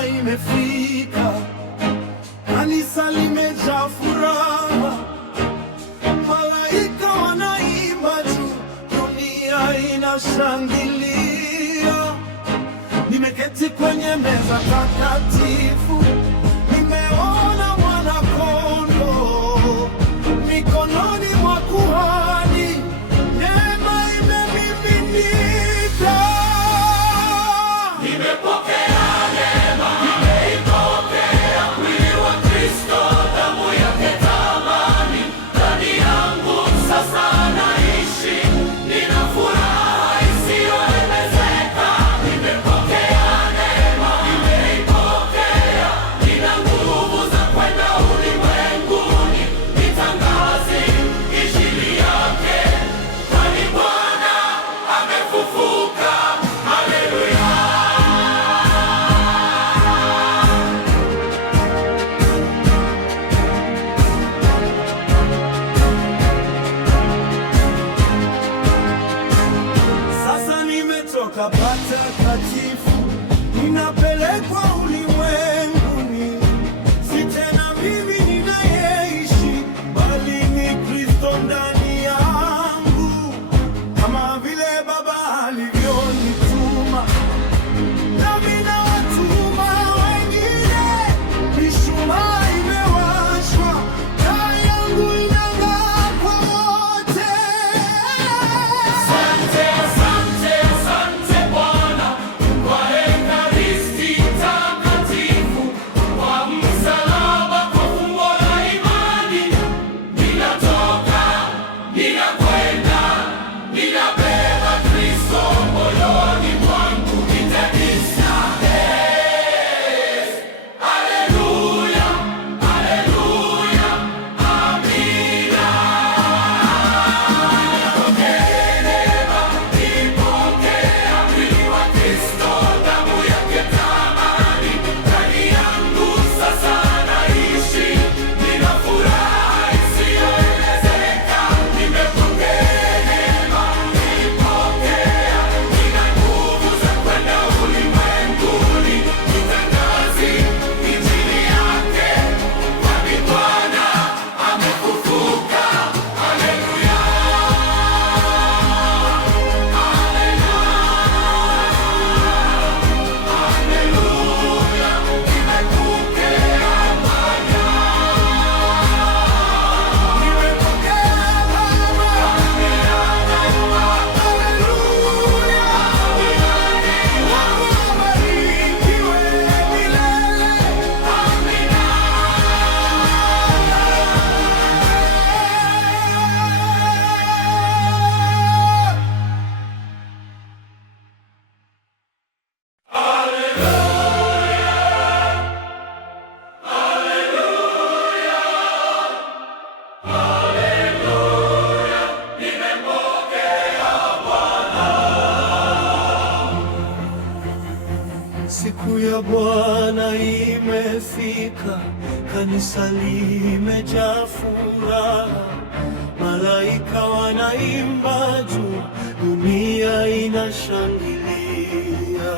Neema imefika, kanisa limejaa furaha, malaika wanaimba juu, dunia inashangilia. Nimeketi kwenye meza takatifu, nimeona Mwana-Kondoo mikononi mwa kuhani. Neema imemiminika. Nimepokea neema, nimeipokea mwili wa Kristo, damu yake thamani ndani yangu. Sasa naishi, nina furaha isiyoelezeka. Nimepokea neema, nimeipokea, nina nguvu za kwenda ulimwenguni nitangaze injili yake, kwani Bwana amefufuka. Haleluya! Sasa nimetoka patakatifu, ninapelekwa ulimwenguni. Si tena mimi ninayeishi, bali ni Kristo ndani yangu. Kama vile Baba alivyonituma, nami nawatuma wengine. Mishumaa imewashwa, taa yangu inang'aa kwa wote. Asante, asante, asante Bwana kwa Ekaristi Takatifu, kwa msalaba, kwa fumbo la imani. Ninatoka, ninakwenda, ninabeba Kristo moyoni mwangu. Nitanisha, haleluya, haleluya, amina. Nipokea mwili wa Kristo, damu yake thamani ndani yangu. Sasa naishi, nina furaha isiyoelezeka. Nimepokea neema, nipokea, nina nguvu za kwenda ulimwenguni nitangaze injili yake, kwani Bwana amefufuka. Haleluya! Haleluya, nimepokea Bwana. Nimepokea Baba. Abarikiwe milele. Siku ya Bwana imefika, kanisa limejaa furaha, malaika wanaimba juu, dunia inashangilia.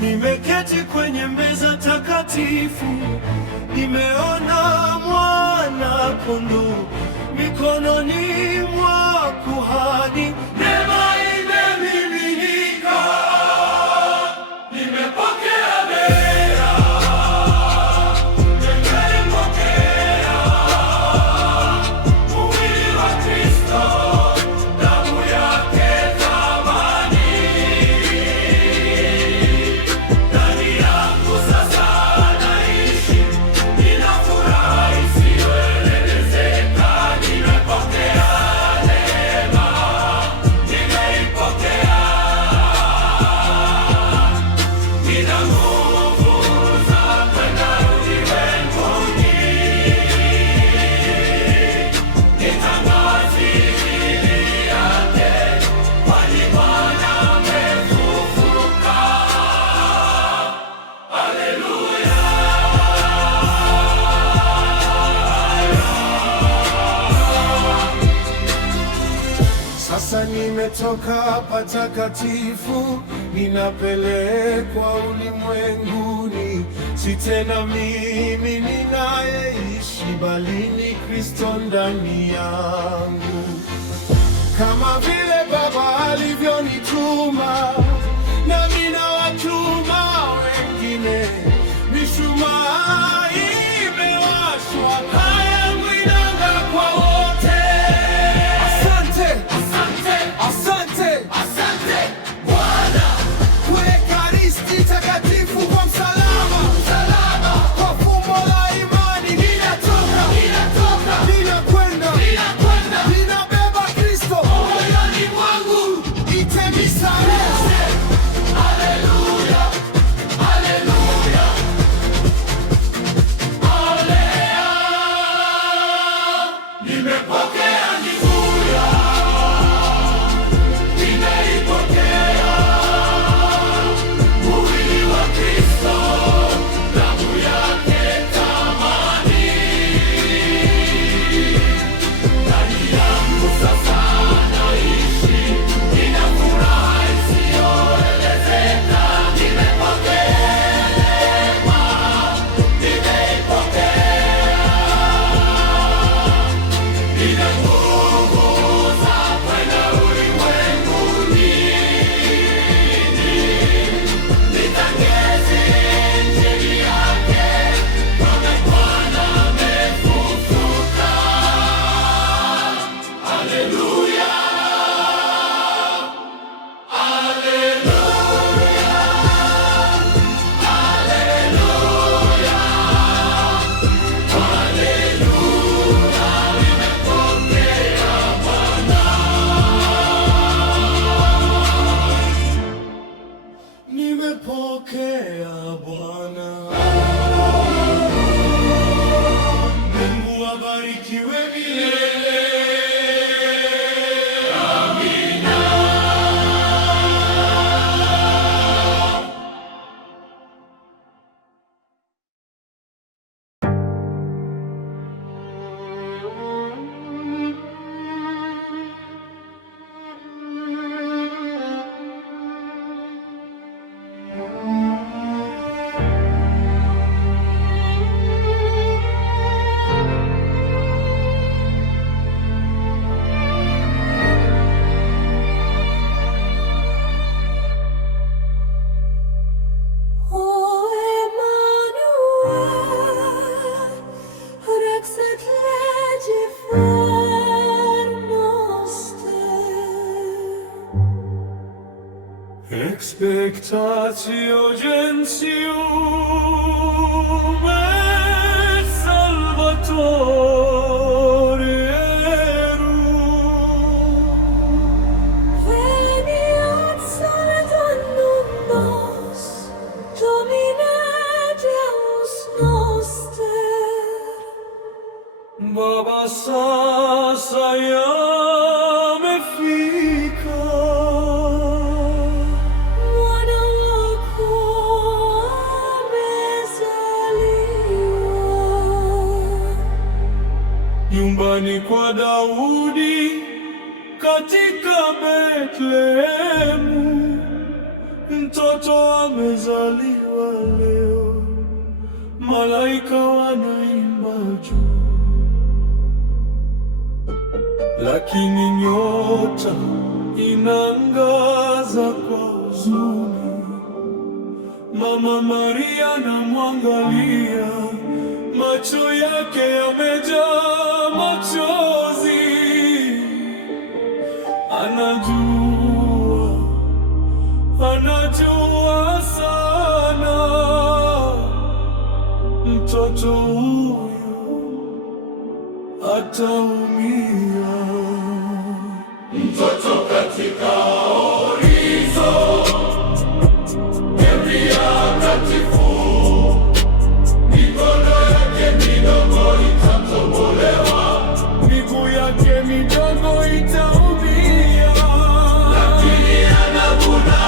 Nimeketi kwenye meza takatifu, nimeona Mwana-Kondoo mikononi mwa kuhani. Neema imemiminika. Nimepokea neema, nimepokea mwili wa Kristo, damu yake thamani ndani yangu. Sasa naishi, nina furaha isiyoelezeka. Nimepokea neema, nimeipokea, nina nguvu za kwenda ulimwenguni nitangaze injili yake, kwani Bwana amefufuka. Haleluya! Sasa nimetoka patakatifu, ninapelekwa ulimwenguni. Si tena mimi ninayeishi, bali ni Kristo ndani yangu. Kama vile Baba alivyonituma, nami nawatuma wengine. Mishumaa imewashwa, haya mwinanga kwa wote. Asante, asante, asante, asante Bwana kwa Ekaristi Takatifu, kwa msalaba, kwa fumbo la imani. Ninatoka, ninakwenda, ninabeba Kristo moyoni mwangu, itemisare. Haleluya, haleluya, haleluya. Nimepokea nikuya, nimeipokea mwili wa Kristo, damu yake thamani. Ndani yangu sasa naishi, nina furaha isiyoelezeka. Nimepokea neema, nimeipokea. Nina nguvu za kwenda ulimwenguni, nitangaze injili yake, kwamba Bwana amefufuka. Haleluya, haleluya, haleluya, haleluya. Nimepokea Bwana, nimepokea Bwana. Mungu abarikiwe milele. Amina. O Emmanuel, Rex et legi fernoster. Expectatio gentium et Salvatore erum. Veniat salutandum nos, Domine Deus noster. Baba sasayam efficace. Moana loquam ezelior. Nyumbani kwa Daudi katika Betlehemu, mtoto amezaliwa leo, malaika wanaimba juu. Lakini nyota inaangaza kwa huzuni, Mama Maria anamwangalia, macho yake yamejaa machozi. Anajua sana mtoto huyu ataumia. Mtoto katika orizo, Maria takatifu, mikono yake midogo itatobolewa, Miguu yake midogo itaumia, lakini anavuna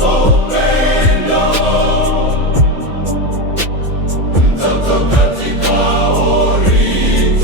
kwa upendo. Mtoto katika orizo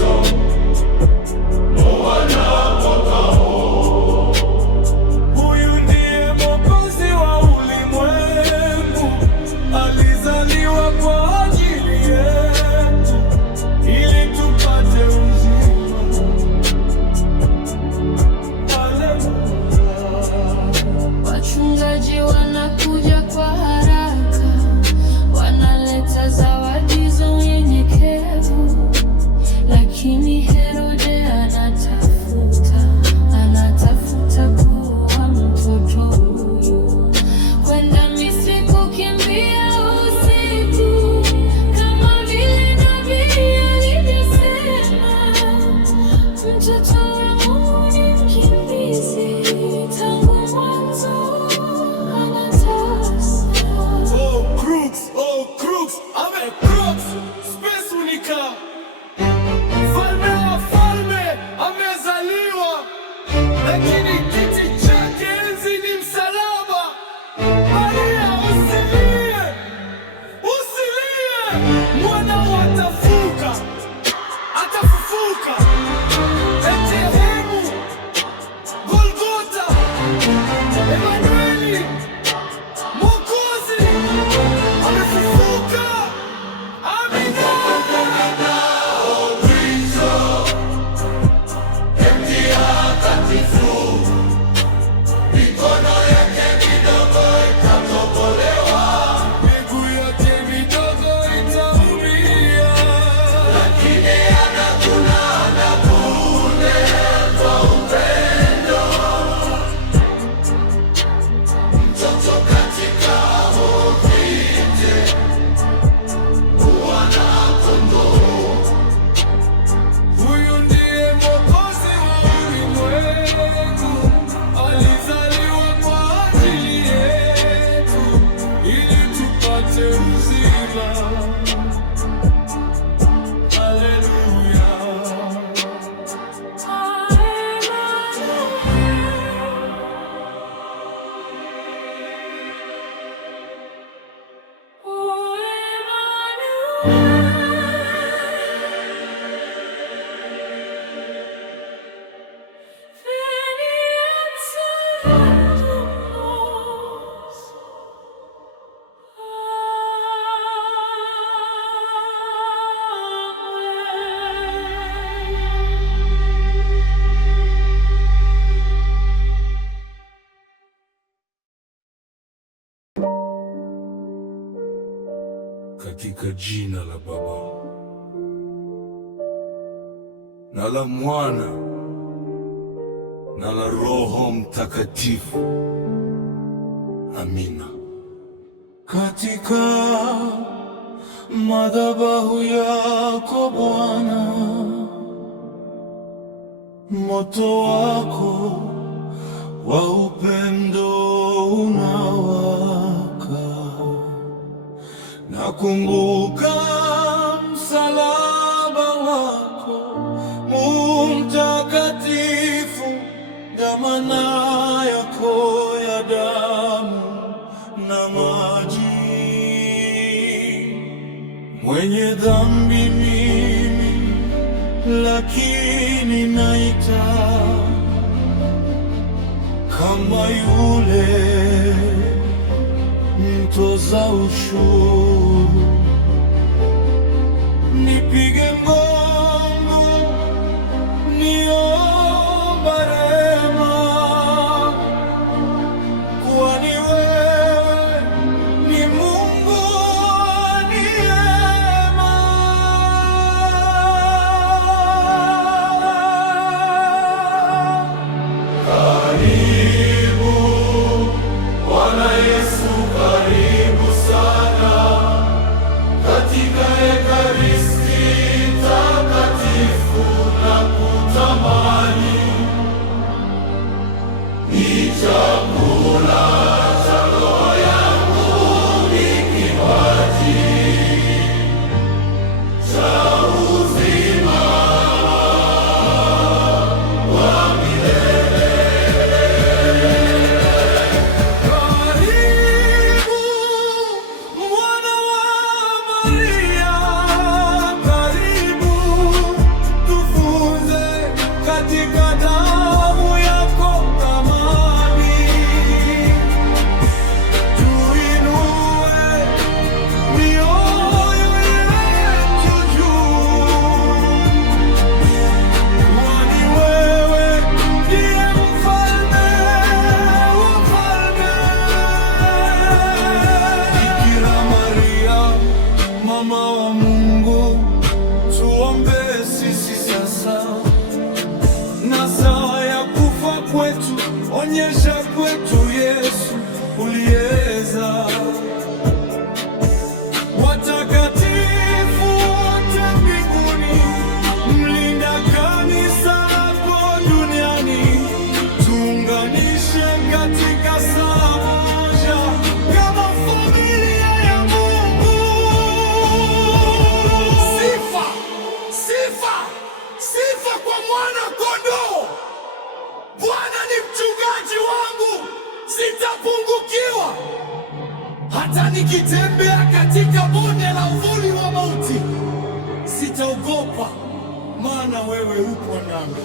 katika jina la Baba na la Mwana na la Roho Mtakatifu. Amina. Katika madhabahu yako Bwana, moto wako wa upendo unawaka. Nakumbuka msalaba wako mtakatifu, dhamana yako ya damu na maji. Mwenye dhambi mimi, lakini naita kama yule mtoza ushuru. Nipige ngongo, niomba rehema, kwani wewe ni Mungu neema. Karibu Bwana Yesu, karibu sana katika Ekaristi takatifu na kutamani. Ni chakula cha roho yangu, ni kinywaji cha uzima wa milele. Karibu Mwana wa Maria, karibu tufunze katika damu yako thamani. Tuinue mioyo yetu juu, kwani wewe ndiye mfalme wa falme. Bikira Maria, mama wa Mungu, tuombee sisi sasa na saa ya kufa kwetu. Onyesha kwetu Yesu ulieza. Watakatifu wote mbinguni, mlinda kanisa lako duniani, tuunganishe katika saa moja kama familia ya Mungu. Sifa, sifa, sifa kwa mwana kondoo. Bwana ni mchungaji wangu, sitapungukiwa. Hata nikitembea katika bonde la uvuli wa mauti, sitaogopa, maana wewe upo nami.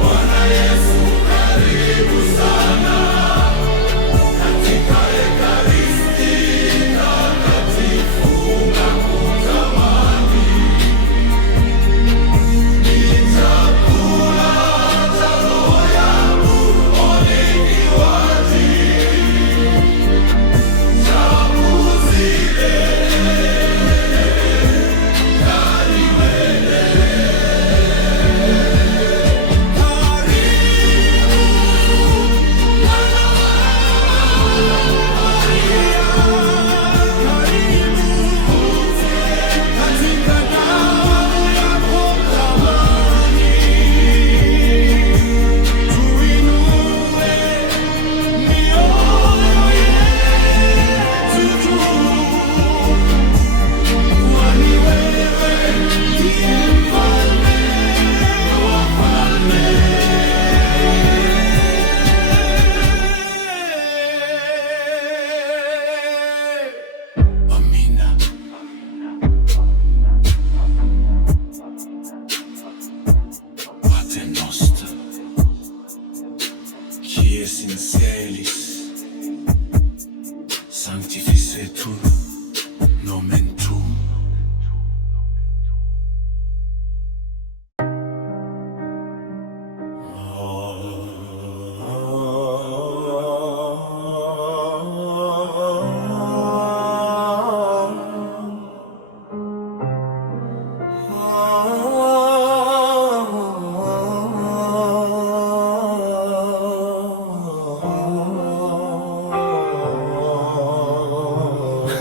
Bwana Yesu, karibu sana katika Ekaristi takatifu na kutamani. Ni chakula cha roho yangu, ni kinywaji cha uzima wa milele.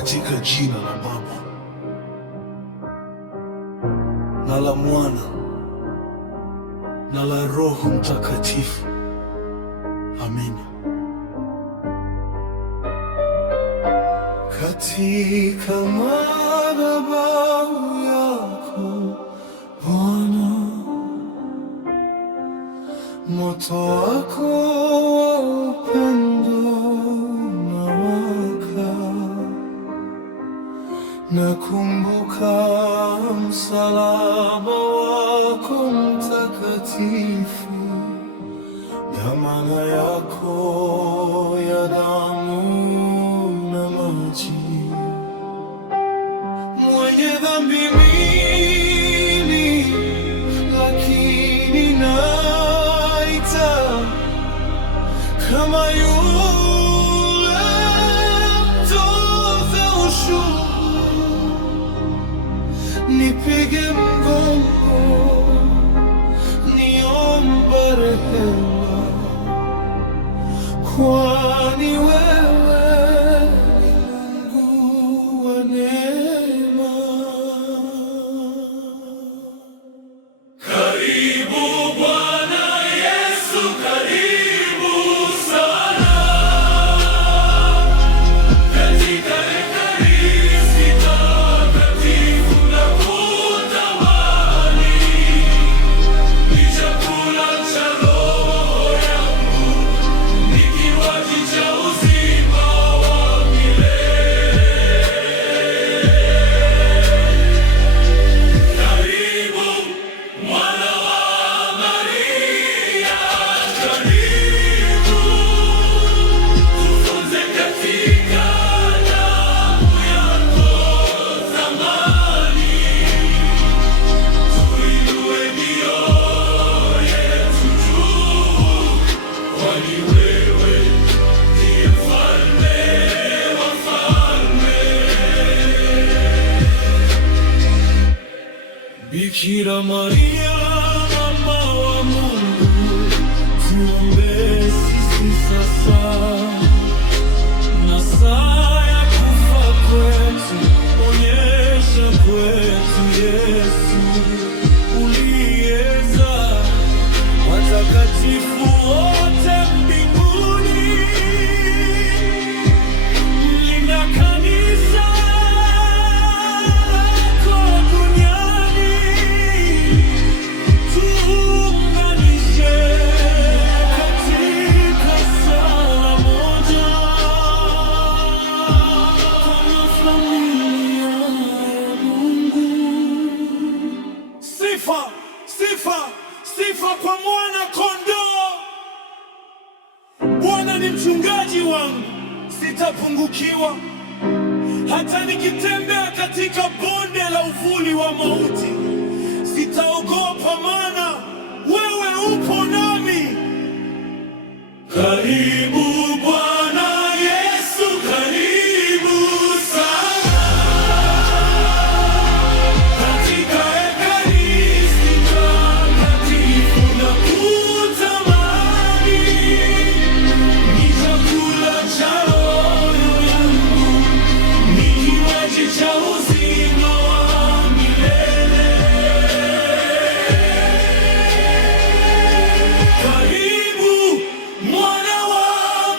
katika jina la Baba na la Mwana na la Roho Mtakatifu. Amina. Katika madhabahu yako Bwana, moto wako wa upendo unawaka. Nakumbuka msalaba wako mtakatifu, dhamana yako ya damu na maji. Mwenye dhambi mimi, lakini naita kama yule mtoza ushuru. Nipige mgongo, niombe rehema, kwani wewe ni Mungu wa neema. Karibu Bwana Yesu, karibu sana katika Ekaristi takatifu na kutamani. Ni chakula cha roho yangu, ni kinywaji cha uzima wa milele. Karibu Mwana wa Maria, karibu tufunze katika damu yako thamani, tuinue mioyo yetu juu, kwani wewe ndiye Mfalme wa falme. Bikira Maria, mama wa Mungu, tuombee sisi sasa na saa ya kufa kwetu. Onyesha kwetu Yesu uliyeza watakatifu wote mbinguni. Mlinda kanisa lako duniani, tuunganishe katika sala moja kama familia ya Mungu. Sifa, sifa, sifa kwa mwana kondoo. Bwana ni mchungaji wangu, sitapungukiwa. Hata nikitembea katika bonde la uvuli wa mauti, sitaogopa, maana wewe upo nami. Karibu Bwana Yesu, karibu sana katika Ekaristi takatifu na kutamani. Ni chakula cha roho yangu, ni kinywaji cha uzima wa milele. Karibu Mwana wa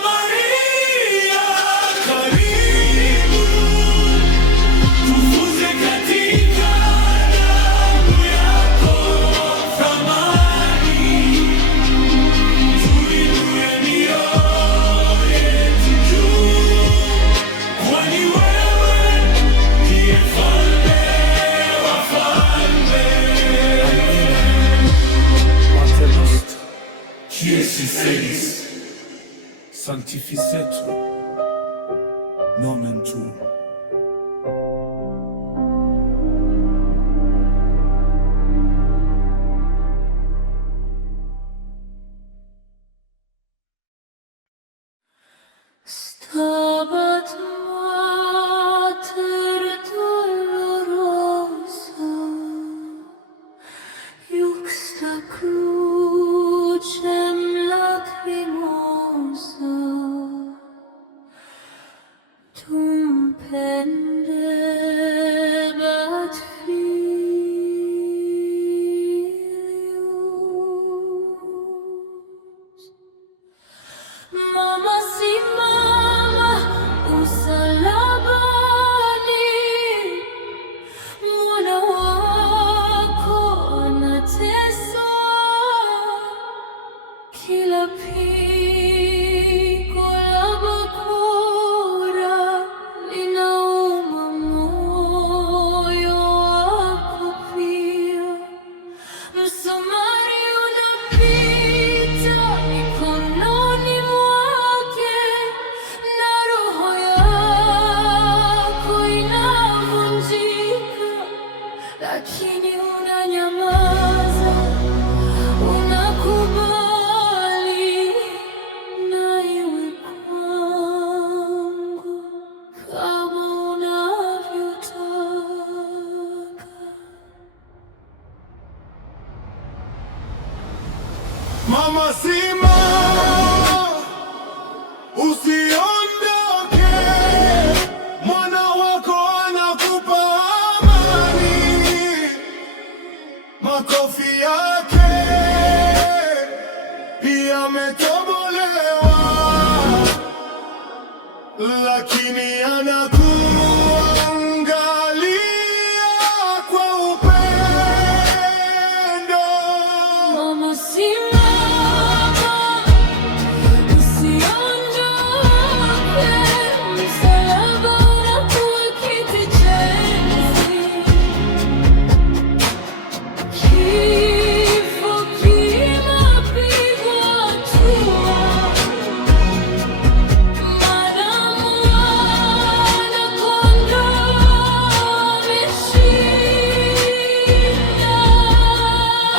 Maria, karibu tufunze katika damu yako thamani, tuinue mioyo yetu juu, kwani wewe ndiye Mfalme wa falme. Matenost, Qui es celis? sanctificetur nomen tuum. Stabat Mater dolorosa, juxta crucem lacrimosa, tum simama, usiondoke, mwana wako anakupa amani. Makofi yake yametobolewa, lakini anakuangalia kwa upendo. Mama simama, usiondoke, msalaba unakuwa kiti cha enzi. Kifo kinapigwa hatua, madamu wana-kondoo ameshinda.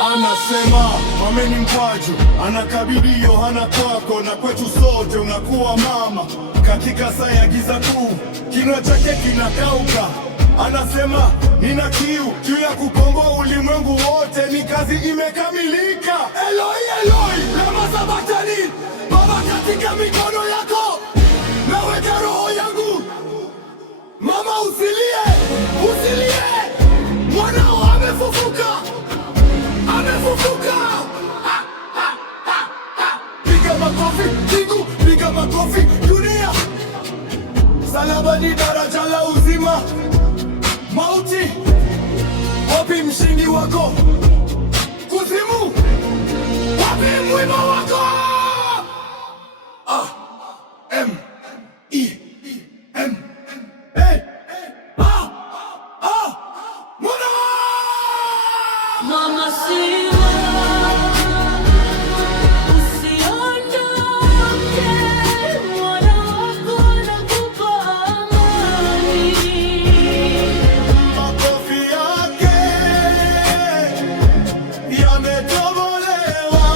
Anasema Ameni mkwaju, anakabidhi Yohana kwako na kwetu sote. Unakuwa mama katika saa ya giza kuu, kinywa chake kinakauka. Anasema nina kiu ya kukomboa ulimwengu wote, ni kazi imekamilika. Eloi, Eloi, lama sabachthani. Baba, katika mikono yako naweka roho yangu. Mama, usilie, usilie, mwanao amefufuka, amefufuka. Piga makofi Mungu, piga makofi dunia. Salaba ni daraja la uzima. Mauti, wapi mshindi wako? Kuzimu, wapi mwiba wako? A-M-E-M. Hey! Mwana! Mama simama, usiondoke, mwana wako anakupa amani. Makofi yake yametobolewa,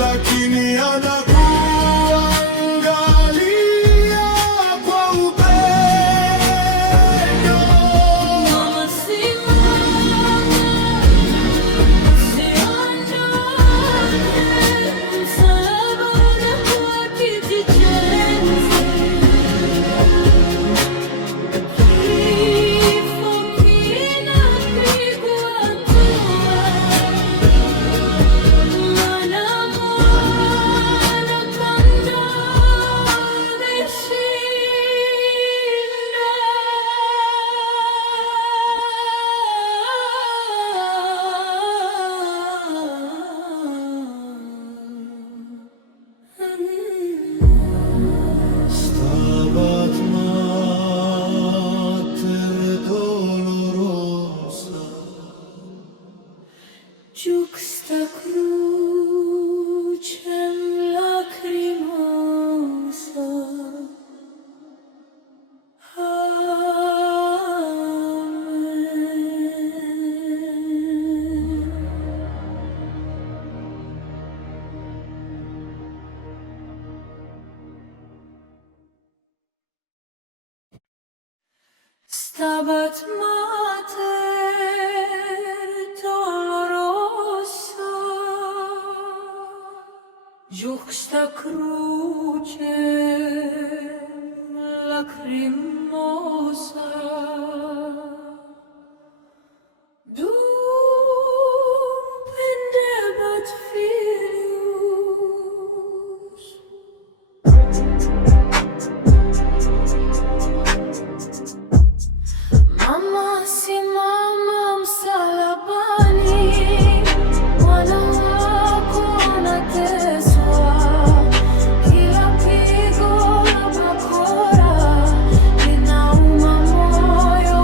lakini anakuangalia kwa upendo. Mama simama, usiondoke, msalaba unakuwa kiti cha enzi. Kifo kinapigwa hatua, madamu wana-kondoo ameshinda. Stabat Mater dolorosa, Juxta crucem lacrimosa. Amen. Stabat Mater dolorosa, juxta crucem lacrimosa. Dum pendebat filius. Mama simama msalabani, mwana wako anateswa. Kila pigo la bakora linauma moyo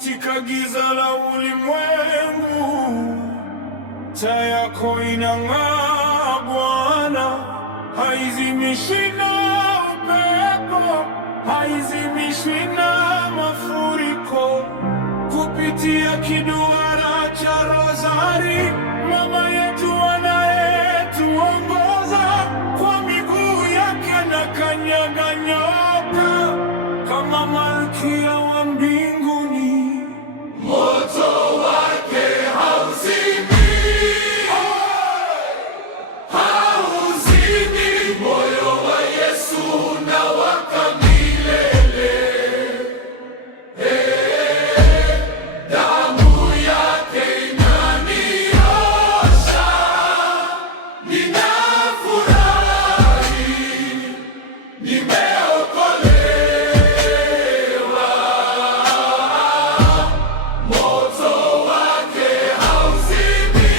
katika giza la ulimwengu. Taa yako inang'aa Bwana, haizimishwi na upepo, haizimishwi na mafuriko. Kupitia kiduara cha rozari, mama yetu anayetuongoza, kwa miguu yake na kanyaga nyoka, kama malkia wa mbinguni. Moto wake hauzimi, hauzimi. Moyo wa Yesu unawaka milele. Damu yake inaniosha, ninafurahi, nimeokolewa. Moto wake hauzimi,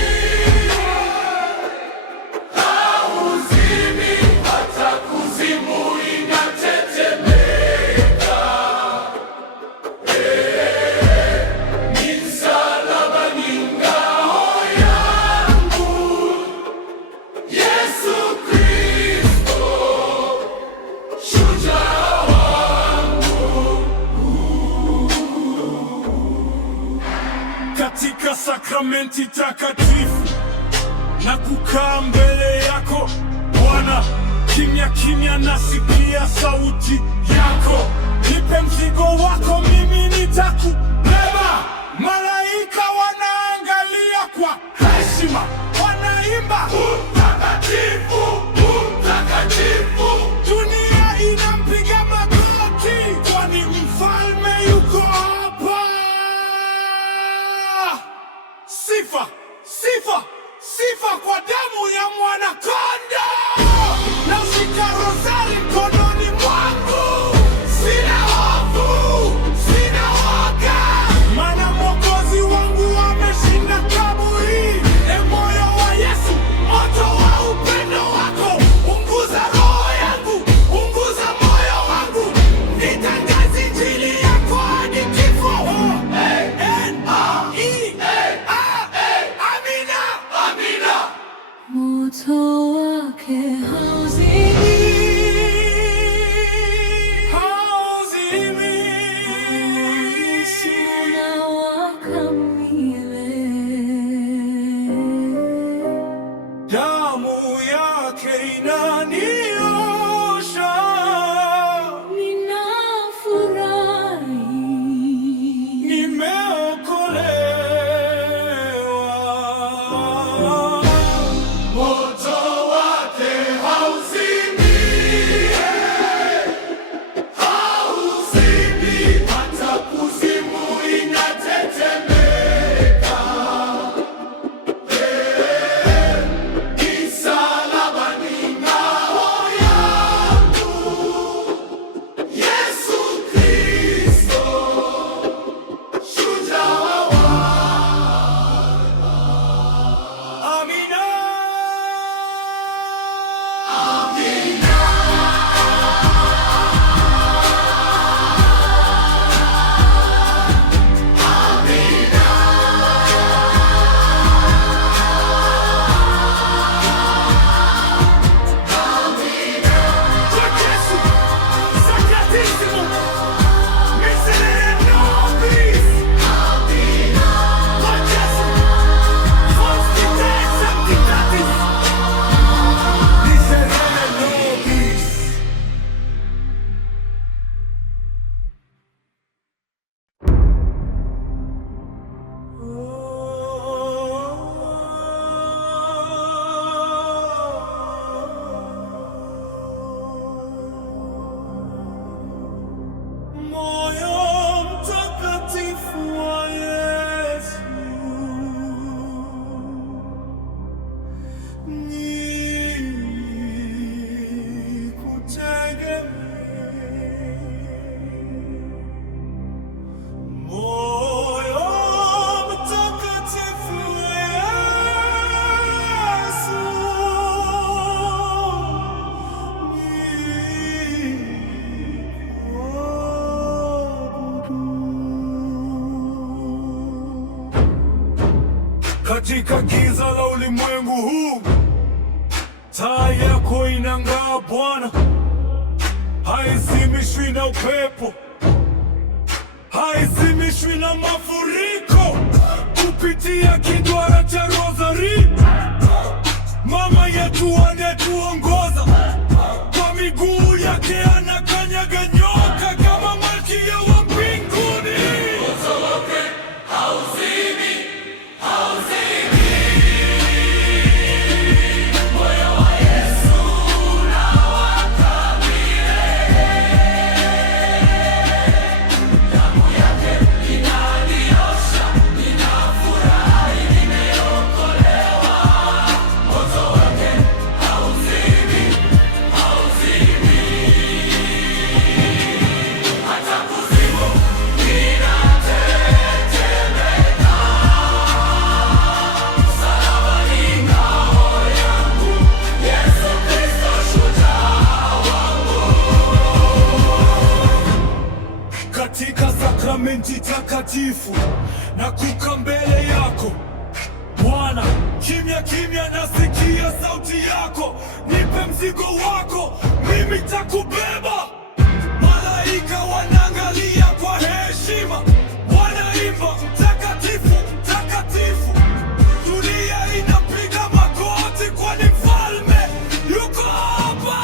hauzimi, hata kuzimu inatetemeka. Ni msalaba, ni ngao yangu, Yesu Kristo, shujaa wangu. Katika sakramenti takatifu na kukaa mbele yako Bwana, kimya kimya nasikia sauti yako. Nipe mzigo wako, mimi nitakubeba. Malaika wanaangalia kwa heshima, wanaimba Mtakatifu, mtakatifu. dunia inampiga magoti, kwani mfalme yuko hapa. Sifa, sifa, sifa kwa damu ya Mwana-Kondoo. Nashika rozari mkononi mwangu, Katika giza la ulimwengu huu, taa yako inang'aa Bwana, haizimishwi na upepo, haizimishwi na mafuriko. Kupitia kidwara cha Rozari, mama yetu anetuongoza, kwa miguu yake anakanyaga nyoka kama malkia wa mbinguni. Moto wake hauzimi, hauzimi. Moyo wa Yesu unawaka milele. Damu yake inaniosha, ninafurahi, nimeokolewa. Moto wake hauzimi, hauzimi. Hata kuzimu inatetemeka. Msalabani ngao yangu, Yesu Kristo shujaa wangu. Katika sakramenti takatifu na kuka mbele yako Bwana, kimya kimya nasikia sauti yako. Nipe mzigo wako, mimi takubeba. Malaika wanaangalia kwa heshima, wanaimba mtakatifu, mtakatifu. Dunia inapiga magoti, kwani mfalme yuko hapa.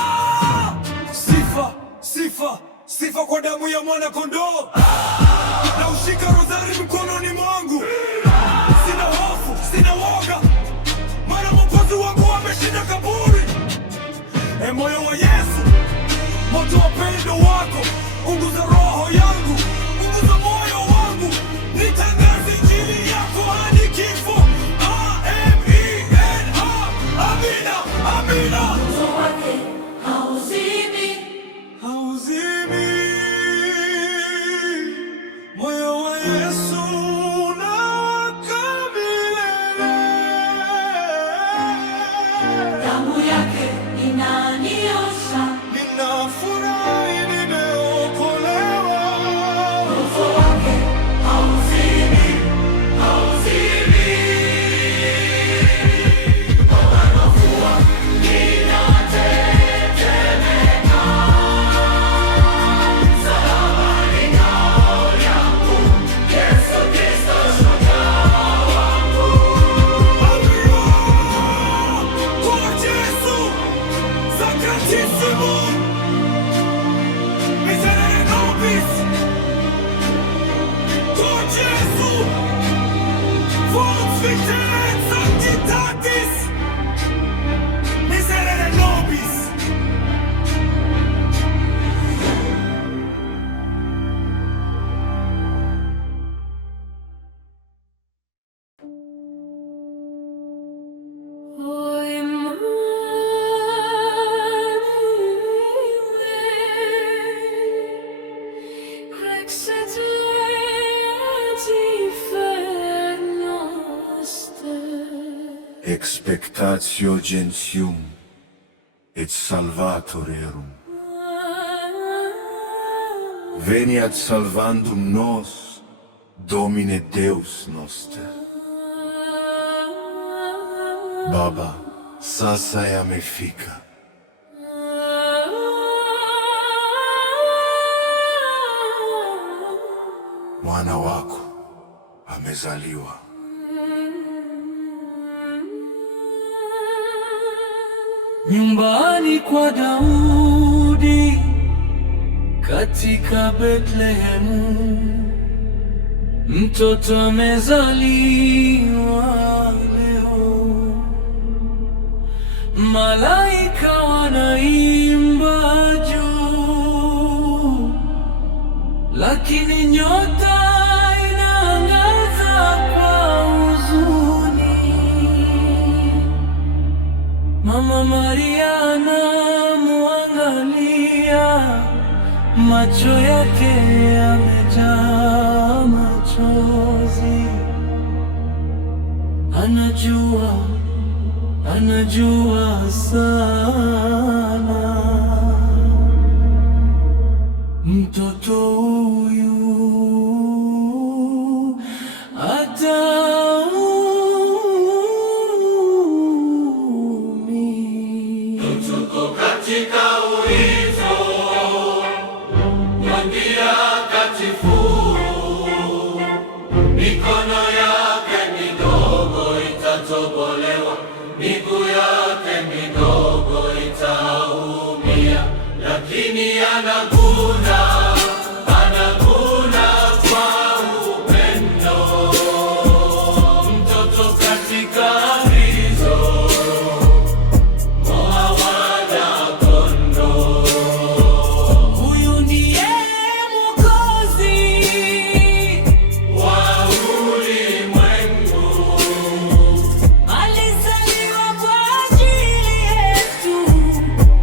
Sifa, sifa, sifa kwa damu ya mwana kondoo. Na ushika rozari mkononi mwangu. Sina hofu, sina woga, maana Mwokozi wangu ameshinda kaburi. E moyo wa Yesu, moto wa pendo wako unguza roho yangu, unguza moyo wangu, nitangaze injili yako hadi kifo. Amina, amina, amina. Moto wake hauzimi, Hauzimi, moyo wa Yesu unawaka milele. damu yake inaniosha. Ninafurahi, nimeokolewa. Moto wake Hauzimi, hauzimi. Mvua inatetemeka. Msalabani ngao yangu, Yesu Kristo shujaa wangu. Amina. Kwa Yesu, Sacratissimo, Miserere nobis. Kwa Yesu, Vox Vitae et Sanctitatis, Miserere nobis. O Emmanuel, rex et laetifer noster. Expectatio gentium et salvator erum. Veniat salvandum nos, Domine Deus noster. Baba, sasa yamefika. Mwana wako amezaliwa. Nyumbani kwa Daudi katika Bethlehemu, mtoto amezaliwa leo. Malaika wanaimba juu, lakini nyota inaangaza kwa huzuni. Mama Maria anamuangalia, macho yake yamejaa machozi. Anajua sana mtoto huyu ataua mtakatifu, mikono yake midogo itatobolewa, miguu yake midogo itaumia, lakini anaguna kwa upendo, mtoto katika agizo, moa wana-kondoo. Huyu ndiye Mwokozi wa ulimwengu, alizaliwa kwa ajili yetu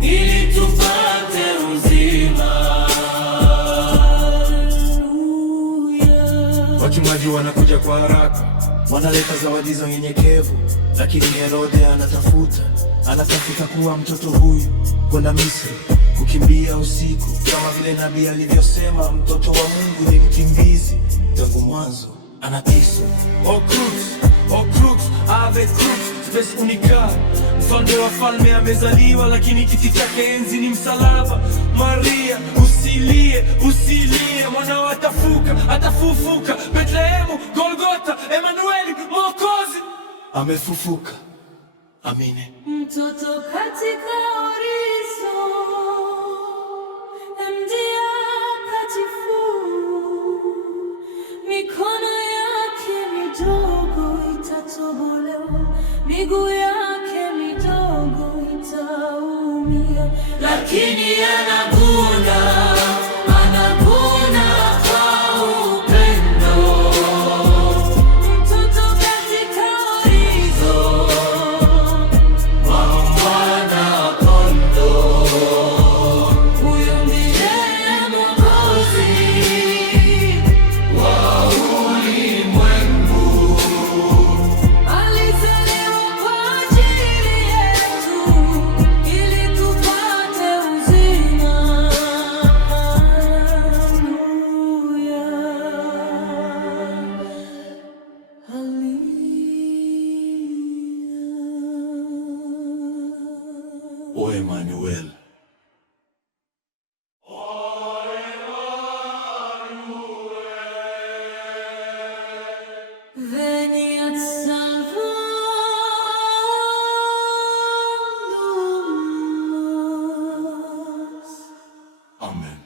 ili tupate uzima. Wachungaji wanakuja kwa haraka, wanaleta zawadi za unyenyekevu, lakini Herode anatafuta kuwa mtoto huyu kwenda Misri, kukimbia usiku, kama vile nabii alivyosema. Mtoto wa Mungu ni mkimbizi tangu mwanzo, anateswa. Au crux, avec crux, spes unica. Mfalme wa falme amezaliwa, lakini kiti chake enzi ni msalaba. Maria, usilie, mwanao atafufuka. Betlehemu, Golgotha, Emanueli, Mwokozi Amefufuka. Amine. mtoto katika orizo mtakatifu, mikono yake midogo itatobolewa, miguu yake midogo itaumia, lakini anaguna kwa upendo, mtoto katika orizo wana-kondoo. huyo ndiye Mwokozi Wa ulimwengu, alizaliwa kwa ajili yetu ili tupate uzima. Haleluya. O Emmanuel. Veniat salvamus. Amen.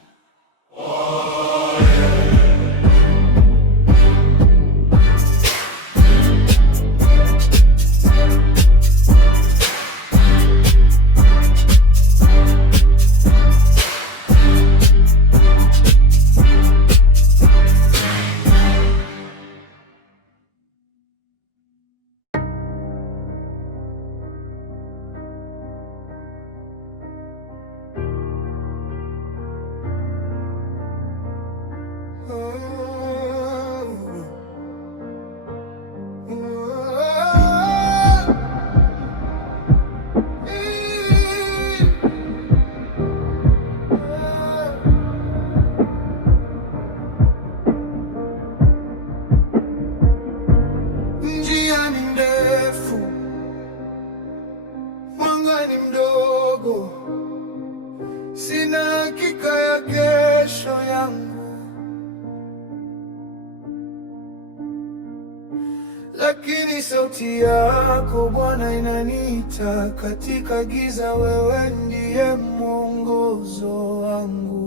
Njia ni ndefu, mwanga ni mdogo, sina hakika ya kesho yangu, lakini sauti yako Bwana inaniita katika giza. Wewe ndiye mwongozo wangu.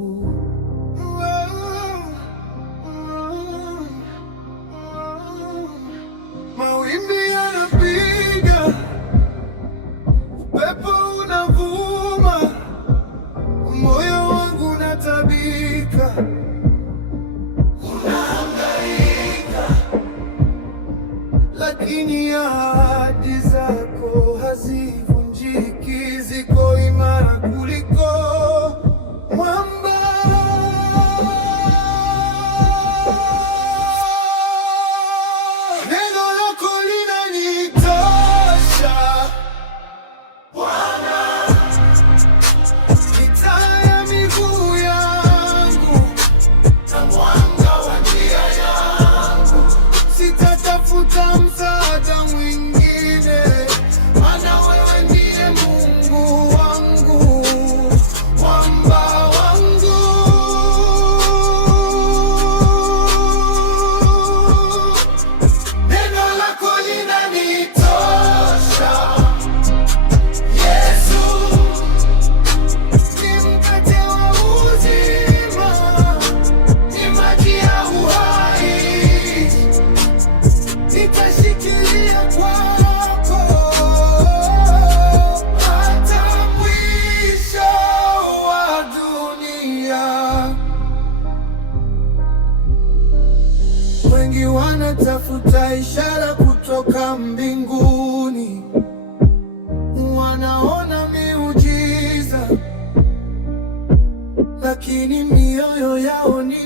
Mawimbi yanapiga, upepo unavuma, moyo wangu unatabika, unahangaika, lakini ahadi zako hazivunjiki, ziko imara kuliko mwamba. Neno lako linanitosha Bwana, ni taa ya miguu yangu na mwanga wa njia yangu. Sitatafuta msaada mwingine. Wengi wanatafuta ishara kutoka mbinguni, wanaona miujiza, lakini mioyo yao ni